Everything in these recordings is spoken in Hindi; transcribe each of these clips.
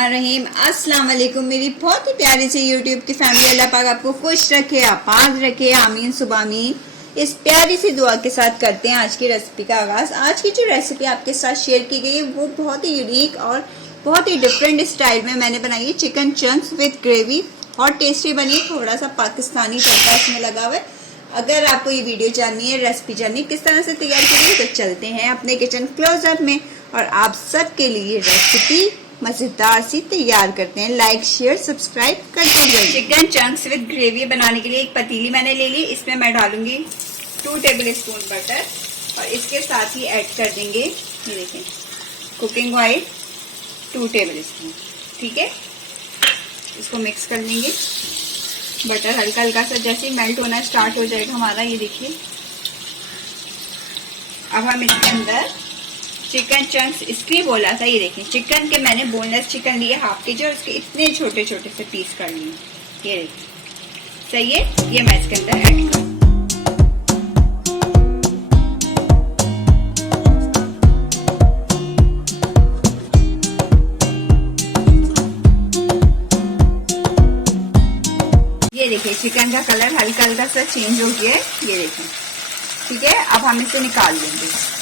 बिस्मिल्लाहिर्रहमानिर्रहीम। अस्सलाम वालेकुम मेरी बहुत ही प्यारी सी यूट्यूब की फैमिली। अल्लाह पाक आपको खुश रखे, आबाद रखे, आमीन सुबह आमीन। इस प्यारी सी दुआ के साथ करते हैं आज की रेसिपी का आगाज। आज की जो रेसिपी आपके साथ शेयर की गई है वो बहुत ही यूनिक और बहुत ही डिफरेंट स्टाइल में मैंने बनाई है। चिकन चंक्स विद ग्रेवी, बहुत टेस्टी बनी है। थोड़ा सा पाकिस्तानी तड़का इसमें लगा हुआ है। अगर आपको ये वीडियो जाननी है, रेसिपी जाननी है किस तरह से तैयार की गई, तो चलते हैं अपने किचन क्लोजअप में और आप सबके लिए रेसिपी मजेदार सी तैयार करते हैं। लाइक शेयर सब्सक्राइब करते हैं। चिकन चंक्स विद ग्रेवी बनाने के लिए एक पतीली मैंने ले ली। इसमें मैं डालूंगी 2 टेबल स्पून बटर और इसके साथ ही ऐड कर देंगे, ये देखें, कुकिंग ऑयल 2 टेबल स्पून। ठीक है, इसको मिक्स कर लेंगे। बटर हल्का हल्का सा जैसे ही मेल्ट होना स्टार्ट हो जाएगा हमारा, ये देखिए। अब हम इसके अंदर चिकन चंक्स इसलिए बोला था, ये देखिए चिकन के मैंने बोनलेस चिकन लिए हाफ के जी और उसके इतने छोटे छोटे से पीस कर लिए। ये देखिए, सही है। ये मैं इसके अंदर ऐड कर, ये देखिए चिकन का कलर हल्का हल्का सा चेंज हो गया है, ये देखिए। ठीक है, अब हम इसे निकाल लेंगे।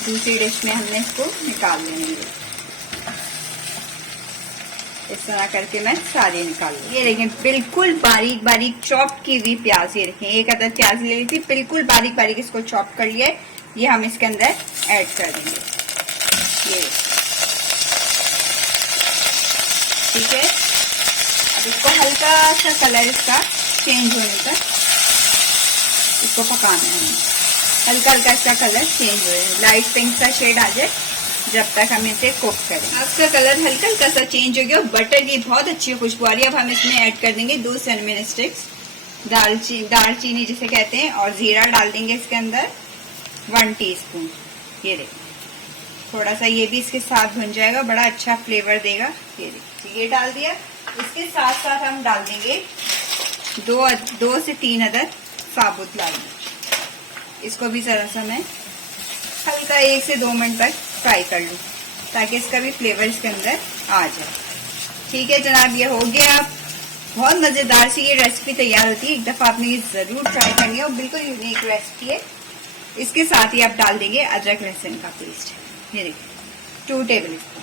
दूसरी डिश में हमने इसको निकाल लेंगे। इस तरह करके मैं सारे निकाल लूंगी। ये देखें बिल्कुल बारीक बारीक चॉप की हुई प्याज। ये देखें एक अदद प्याज ले ली थी, बिल्कुल बारीक बारीक इसको चॉप कर लिया है। ये हम इसके अंदर ऐड कर देंगे। ये ठीक है, अब इसको हल्का सा कलर इसका चेंज होने तक इसको पकाना है। हल्का हल्का इसका कलर चेंज हो जाए, लाइट पिंक सा शेड आ जाए, जब तक हम इसे कुक करें। इसका कलर हल्का हल्का सा चेंज हो गया। बटर की बहुत अच्छी खुशबू आ रही है। अब हम इसमें ऐड कर देंगे 2 सिनेमन स्टिक्स, दालचीनी जिसे कहते हैं, और जीरा डाल देंगे इसके अंदर 1 टीस्पून। ये देखिए, थोड़ा सा ये भी इसके साथ भुन जाएगा, बड़ा अच्छा फ्लेवर देगा। ये देखिए, ये डाल दिया। इसके साथ साथ हम डाल देंगे 2 से 3 अदद साबुत लाल मिर्च। इसको भी जरा सा मैं हल्का 1 से 2 मिनट तक फ्राई कर लूं ताकि इसका भी फ्लेवर इसके अंदर आ जाए। ठीक है जनाब, ये हो गया। बहुत मजेदार सी ये रेसिपी तैयार होती है। एक दफा आपने ये जरूर ट्राई करनी है और बिल्कुल यूनिक रेसिपी है। इसके साथ ही आप डाल देंगे अदरक लहसुन का पेस्ट। ये देखिए 2 टेबल स्पून।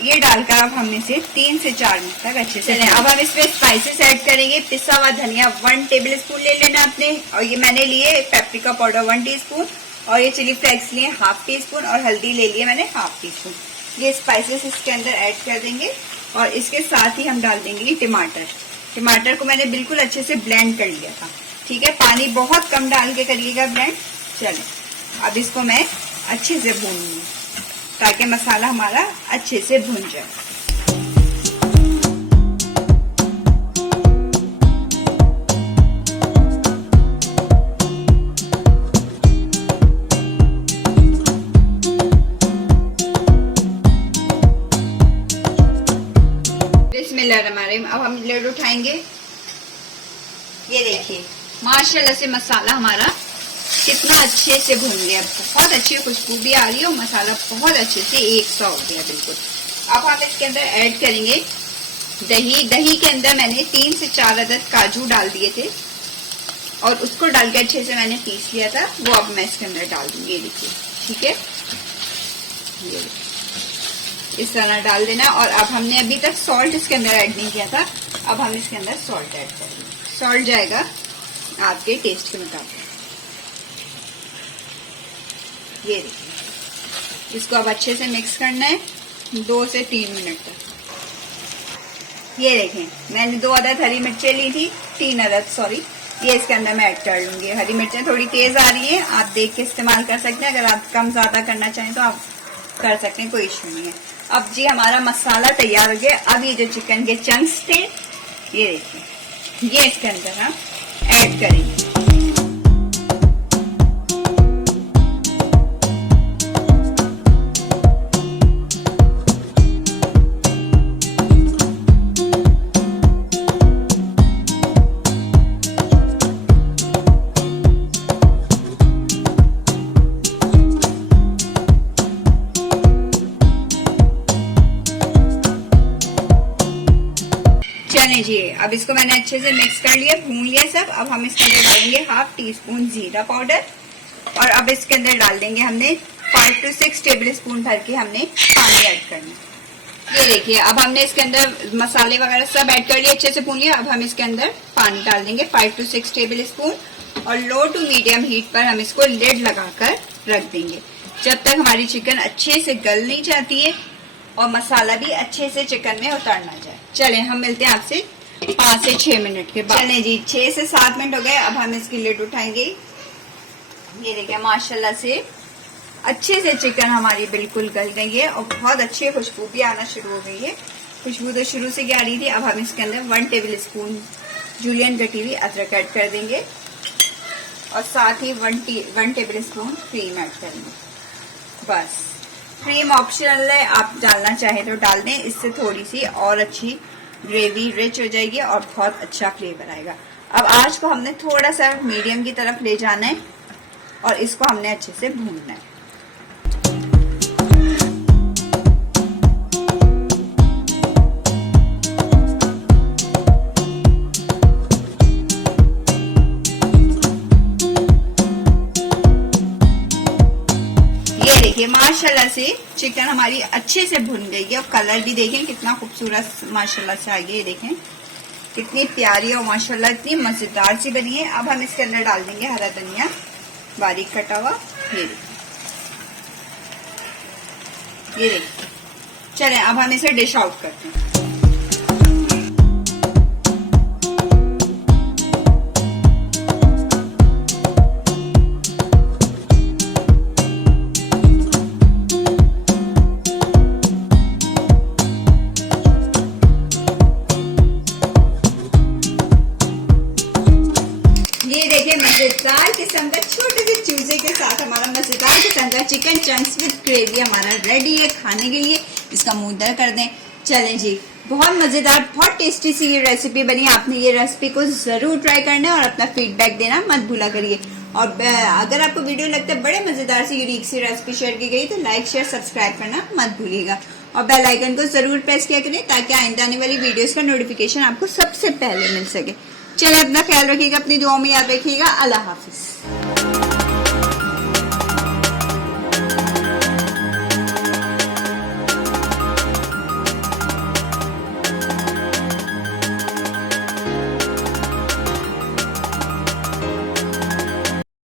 ये डालकर अब हमने इसे 3 से 4 मिनट तक अच्छे से। अब हम इसमें स्पाइसेस ऐड करेंगे। पिसा हुआ धनिया 1 टेबल स्पून ले लेना आपने, और ये मैंने लिए पेपरिका पाउडर 1 टीस्पून, और ये चिली फ्लेक्स लिए हाफ टी स्पून, और हल्दी ले लिए मैंने हाफ टी स्पून। ये स्पाइसेस इसके अंदर ऐड कर देंगे और इसके साथ ही हम डाल देंगे टमाटर। टमाटर को मैंने बिल्कुल अच्छे से ब्लेंड कर लिया था। ठीक है, पानी बहुत कम डाल के करिएगा ब्लेंड। चले, अब इसको मैं अच्छे से भून लूँ ताकि मसाला हमारा अच्छे से भुन जाए। बिस्मिल्लाहिर्रहमानिर्रहीम। अब हम लिड उठाएंगे। ये देखिए माशाल्लाह से मसाला हमारा कितना अच्छे से भून गया। बहुत अच्छी खुशबू भी आ रही है और मसाला बहुत अच्छे से एक सा हो गया बिल्कुल। अब हम इसके अंदर ऐड करेंगे दही। दही के अंदर मैंने 3 से 4 अदद काजू डाल दिए थे और उसको डाल के अच्छे से मैंने पीस लिया था, वो अब मैं इसके अंदर डाल दूंगी। ये देखिए, ठीक है, ये इस तरह डाल देना। और अब हमने अभी तक सॉल्ट इसके अंदर ऐड नहीं किया था, अब हम इसके अंदर सॉल्ट ऐड करेंगे। सॉल्ट जाएगा आपके टेस्ट के मुताबिक। ये देखिए, इसको अब अच्छे से मिक्स करना है 2 से 3 मिनट तक। ये देखें मैंने 2 अदद हरी मिर्चें ली थी, 3 अदद सॉरी, ये इसके अंदर मैं ऐड कर लूंगी। हरी मिर्चें थोड़ी तेज आ रही हैं, आप देख के इस्तेमाल कर सकते हैं। अगर आप कम ज्यादा करना चाहें तो आप कर सकते हैं, कोई इश्यू नहीं है। अब जी हमारा मसाला तैयार हो गया। अब ये जो चिकन के चंक्स थे, ये देखिए, ये इसके अंदर हम ऐड करेंगे। अब इसको मैंने अच्छे से मिक्स कर लिया, भून लिया सब। अब हम इसके अंदर डालेंगे 1/2 टीस्पून जीरा पाउडर और अब इसके अंदर डाल देंगे हमने 5 to 6 टेबल स्पून भर के हमने पानी ऐड करना। ये देखिए अब हमने इसके अंदर मसाले वगैरह सब ऐड कर लिए, अच्छे से भून लिया। अब हम इसके अंदर पानी डाल देंगे 5 to 6 टेबल स्पून और लो टू मीडियम हीट पर हम इसको लिड लगाकर रख देंगे जब तक हमारी चिकन अच्छे से गल नहीं जाती है और मसाला भी अच्छे से चिकन में उतर ना जाए। चले हम मिलते हैं आपसे 5 से 6 मिनट के बाद। चले जी 6 से 7 मिनट हो गए। अब हम इसकी लिड उठाएंगे। ये देखिए माशाल्लाह से अच्छे से चिकन हमारी बिल्कुल गल गई है और बहुत अच्छी खुशबू भी आना शुरू हो गई है। खुशबू तो शुरू से आ रही थी। अब हम इसके अंदर 1 टेबल स्पून जूलियन कटी हुई अदरक ऐड कर देंगे और साथ ही 1 टेबल स्पून क्रीम ऐड करेंगे। बस क्रीम ऑप्शनल है, आप डालना चाहे तो डाल दें, इससे थोड़ी सी और अच्छी ग्रेवी रिच हो जाएगी और बहुत अच्छा फ्लेवर आएगा। अब आज को हमने थोड़ा सा मीडियम की तरफ ले जाना है और इसको हमने अच्छे से भूनना है। देखिए माशाल्लाह से चिकन हमारी अच्छे से भुन गई है और कलर भी देखें कितना खूबसूरत माशाल्लाह से आई है। ये देखें कितनी प्यारी और माशाल्लाह इतनी मजेदार सी बनी है। अब हम इसके अंदर डाल देंगे हरा धनिया बारीक कटा हुआ। ये देखिए चलें अब हम इसे डिश आउट करते हैं। मजेदार किस्म का छोटे से चूजे के साथ हमारा मजेदार किस्म का चिकन चंक्स विद ग्रेवी हमारा रेडी है खाने के लिए। इसका मुंह दर कर दें। चलें जी बहुत मजेदार बहुत टेस्टी सी ये रेसिपी बनी। आपने ये रेसिपी को जरूर ट्राई करना है और अपना फीडबैक देना मत भूला करिए। और अगर आपको वीडियो लगता है बड़े मजेदार सी यूनिक सी रेसिपी शेयर की गई तो लाइक शेयर सब्सक्राइब करना मत भूलिएगा और बेल आइकन को जरूर प्रेस किया करें ताकि आइंदा आने वाली वीडियोस का नोटिफिकेशन आपको सबसे पहले मिल सके। चलिए अपना ख्याल रखिएगा, अपनी दुआओं में याद रखिएगा। अल्लाह हाफिज।